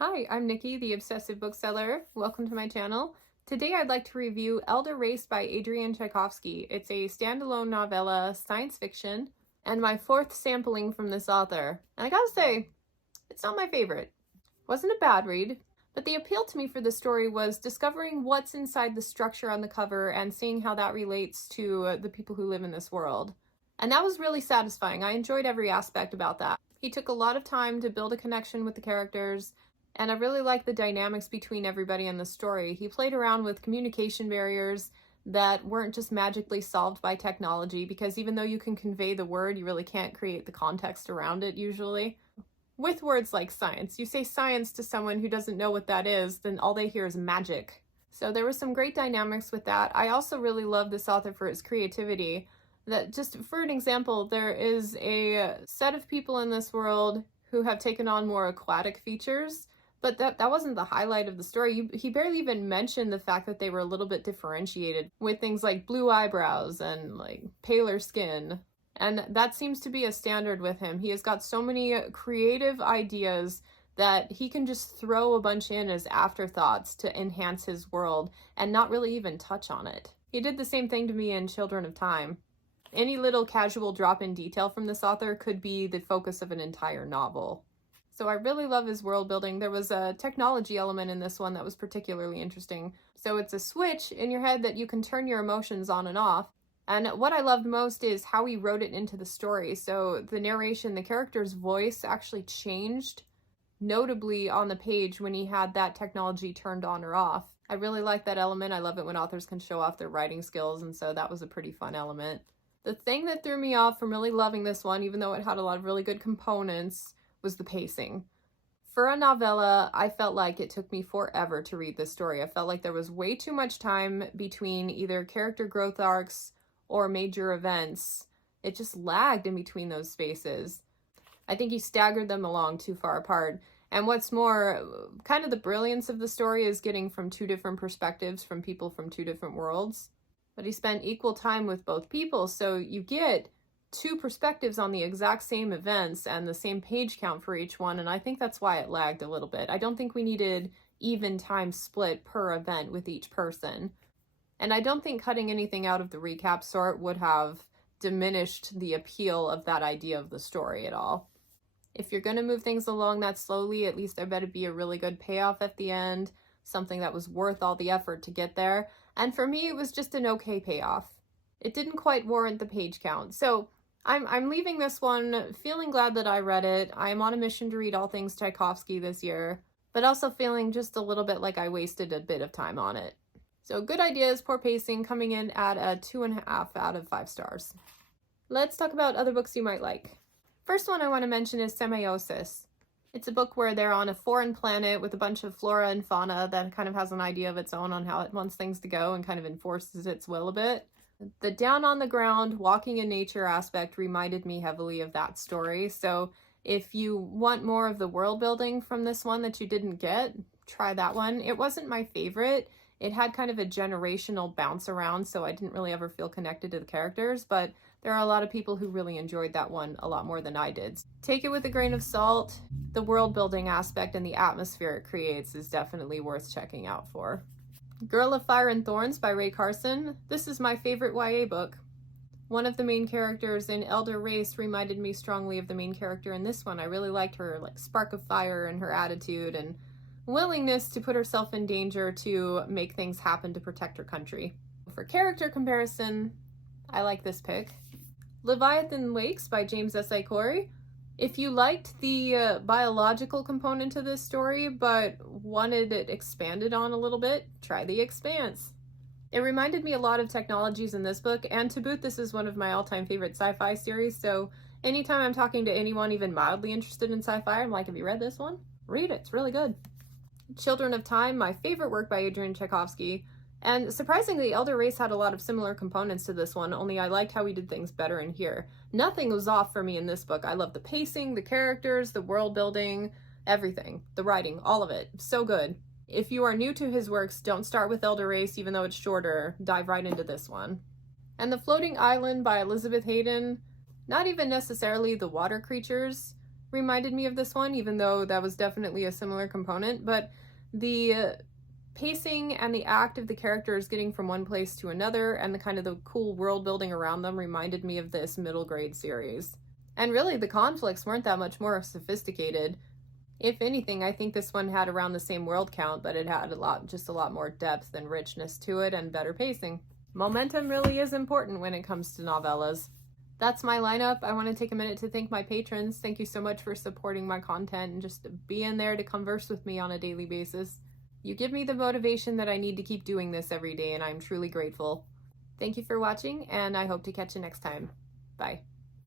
Hi, I'm Nikki, the Obsessive Bookseller. Welcome to my channel. Today I'd like to review Elder Race by Adrian Tchaikovsky. It's a standalone novella, science fiction, and my fourth sampling from this author. And I gotta say, it's not my favorite. Wasn't a bad read, but the appeal to me for the story was discovering what's inside the structure on the cover and seeing how that relates to the people who live in this world. And that was really satisfying. I enjoyed every aspect about that. He took a lot of time to build a connection with the characters, and I really like the dynamics between everybody in the story. He played around with communication barriers that weren't just magically solved by technology, because even though you can convey the word, you really can't create the context around it usually. With words like science, you say science to someone who doesn't know what that is, then all they hear is magic. So there was some great dynamics with that. I also really love this author for his creativity. That, just for an example, there is a set of people in this world who have taken on more aquatic features, but that wasn't the highlight of the story. He barely even mentioned the fact that they were a little bit differentiated with things like blue eyebrows and like paler skin. And that seems to be a standard with him. He has got so many creative ideas that he can just throw a bunch in as afterthoughts to enhance his world and not really even touch on it. He did the same thing to me in Children of Time. Any little casual drop-in detail from this author could be the focus of an entire novel. So I really love his world building. There was a technology element in this one that was particularly interesting. So it's a switch in your head that you can turn your emotions on and off. And what I loved most is how he wrote it into the story. So the narration, the character's voice actually changed notably on the page when he had that technology turned on or off. I really like that element. I love it when authors can show off their writing skills, and so that was a pretty fun element. The thing that threw me off from really loving this one, even though it had a lot of really good components, was the pacing. For a novella, I felt like it took me forever to read this story. I felt like there was way too much time between either character growth arcs or major events. It just lagged in between those spaces. I think he staggered them along too far apart. And what's more, kind of the brilliance of the story is getting from two different perspectives from people from two different worlds. But he spent equal time with both people, so you get two perspectives on the exact same events and the same page count for each one, and I think that's why it lagged a little bit. I don't think we needed even time split per event with each person. And I don't think cutting anything out of the recap sort would have diminished the appeal of that idea of the story at all. If you're going to move things along that slowly, at least there better be a really good payoff at the end, something that was worth all the effort to get there. And for me, it was just an okay payoff. It didn't quite warrant the page count. So I'm leaving this one feeling glad that I read it. I'm on a mission to read all things Tchaikovsky this year, but also feeling just a little bit like I wasted a bit of time on it. So good ideas, poor pacing, coming in at a 2.5 out of 5 stars. Let's talk about other books you might like. First one I want to mention is Semiosis. It's a book where they're on a foreign planet with a bunch of flora and fauna that kind of has an idea of its own on how it wants things to go and kind of enforces its will a bit. The down on the ground, walking in nature aspect reminded me heavily of that story. So if you want more of the world building from this one that you didn't get, try that one. It wasn't my favorite. It had kind of a generational bounce around, so I didn't really ever feel connected to the characters, but there are a lot of people who really enjoyed that one a lot more than I did. Take it with a grain of salt. The world building aspect and the atmosphere it creates is definitely worth checking out for. Girl of Fire and Thorns by Ray Carson. This is my favorite YA book. One of the main characters in Elder Race reminded me strongly of the main character in this one. I really liked her spark of fire and her attitude and willingness to put herself in danger to make things happen to protect her country. For character comparison, I like this pick. Leviathan Lakes by James S. A. Corey. If you liked the biological component to this story, but wanted it expanded on a little bit, try The Expanse. It reminded me a lot of technologies in this book, and to boot, this is one of my all-time favorite sci-fi series, so anytime I'm talking to anyone even mildly interested in sci-fi, I'm like, have you read this one? Read it, it's really good. Children of Time, my favorite work by Adrian Tchaikovsky. And surprisingly, Elder Race had a lot of similar components to this one, only I liked how he did things better in here. Nothing was off for me in this book. I love the pacing, the characters, the world building, everything. The writing, all of it. So good. If you are new to his works, don't start with Elder Race, even though it's shorter. Dive right into this one. And The Floating Island by Elizabeth Hayden. Not even necessarily the water creatures reminded me of this one, even though that was definitely a similar component, but the pacing and the act of the characters getting from one place to another and the kind of the cool world building around them reminded me of this middle grade series. And really, the conflicts weren't that much more sophisticated. If anything, I think this one had around the same world count, but it had just a lot more depth and richness to it and better pacing. Momentum really is important when it comes to novellas. That's my lineup. I want to take a minute to thank my patrons. Thank you so much for supporting my content and just being there to converse with me on a daily basis. You give me the motivation that I need to keep doing this every day, and I'm truly grateful. Thank you for watching, and I hope to catch you next time. Bye.